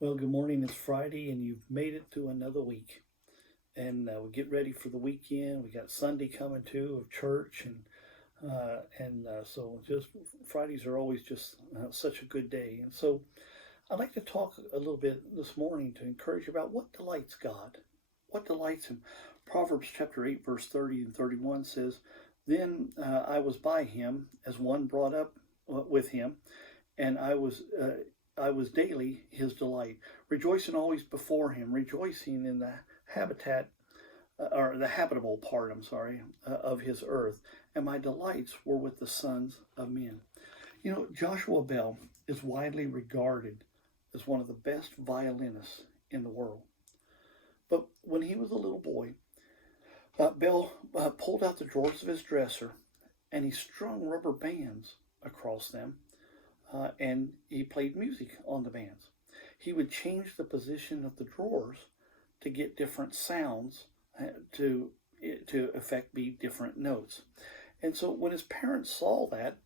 Well, good morning. It's Friday, and you've made it through another week. And we get ready for the weekend. We got Sunday coming too of church, and so just Fridays are always just such a good day. And so I'd like to talk a little bit this morning to encourage you about what delights God, what delights Him. Proverbs chapter 8, verse 30 and 31 says, "Then I was by him as one brought up with him, and I was daily his delight, rejoicing always before him, rejoicing in the habitat or the habitable part, of his earth, and my delights were with the sons of men." You know, Joshua Bell is widely regarded as one of the best violinists in the world. But when he was a little boy, Bell pulled out the drawers of his dresser and he strung rubber bands across them, and he played music on the bands. He would change the position of the drawers to get different sounds to affect be different notes. And so when his parents saw that,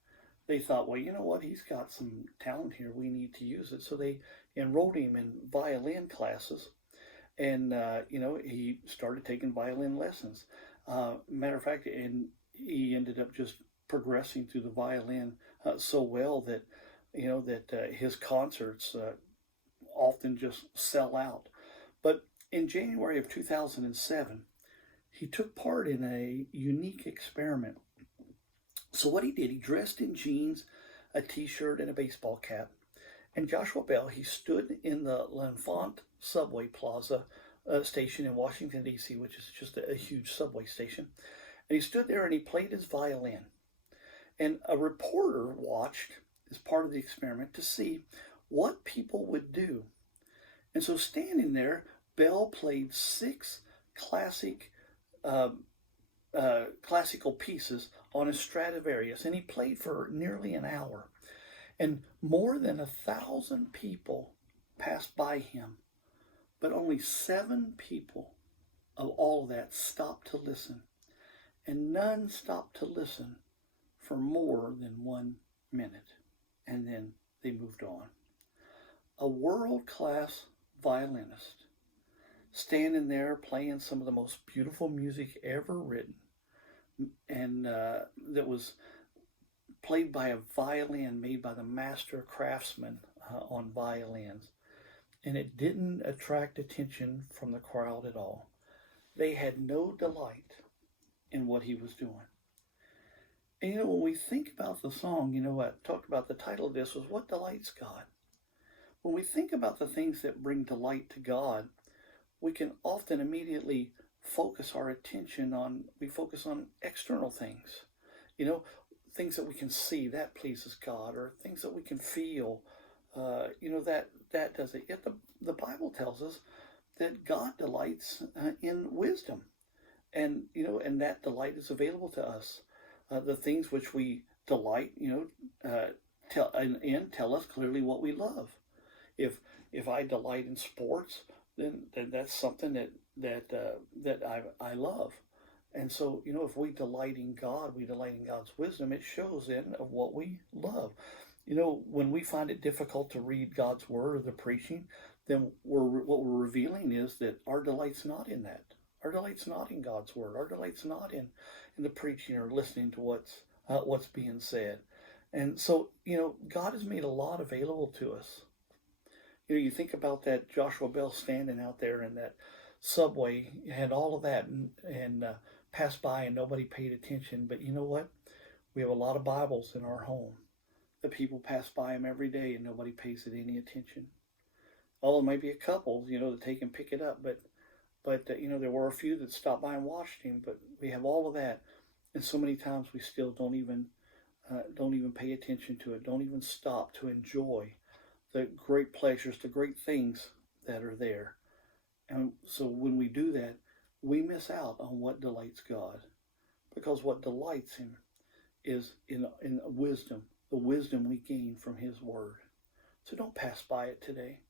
they thought, well, you know what, he's got some talent here. We need to use it. So they enrolled him in violin classes, and he started taking violin lessons. Matter of fact, and he ended up just progressing through the violin so well that his concerts often just sell out. But in January of 2007, he took part in a unique experiment. So what he did, he dressed in jeans, a t-shirt, and a baseball cap. And Joshua Bell, he stood in the L'Enfant subway plaza station in Washington, D.C., which is just a huge subway station. And he stood there and he played his violin. And a reporter watched as part of the experiment to see what people would do. And so standing there, Bell played six classical pieces on a Stradivarius, and he played for nearly an hour. And more than 1,000 people passed by him, but only 7 people of all of that stopped to listen, and none stopped to listen for more than 1 minute, and then they moved on. A world-class violinist standing there playing some of the most beautiful music ever written, and that was played by a violin made by the master craftsman on violins. And it didn't attract attention from the crowd at all. They had no delight in what he was doing. And when we think about the song, I talked about the title of this was What Delights God? When we think about the things that bring delight to God, we can often immediately focus our attention on external things. Things that we can see, that pleases God, or things that we can feel, that does it. Yet the Bible tells us that God delights in wisdom, and that delight is available to us. The things which we delight, tell us clearly what we love. If I delight in sports, then that's something that I love. And so, if we delight in God, we delight in God's wisdom, it shows in of what we love. When we find it difficult to read God's word or the preaching, then what we're revealing is that our delight's not in that. Our delight's not in God's word. Our delight's not in the preaching or listening to what's being said. And so, God has made a lot available to us. You think about that Joshua Bell standing out there in that subway, had all of that, and passed by and nobody paid attention. But you know what? We have a lot of Bibles in our home. The people pass by them every day and nobody pays it any attention. Although maybe a couple, that take and pick it up, but there were a few that stopped by and watched him. But we have all of that, and so many times we still don't even pay attention to it. Don't even stop to enjoy the great pleasures, the great things that are there. And so when we do that, we miss out on what delights God, because what delights Him is in wisdom, the wisdom we gain from His Word. So don't pass by it today.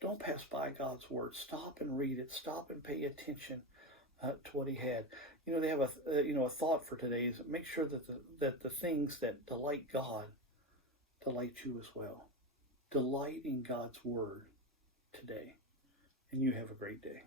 Don't pass by God's Word. Stop and read it. Stop and pay attention to what He had. They have a thought for today is make sure that the things that delight God delight you as well. Delight in God's Word. today. And you have a great day.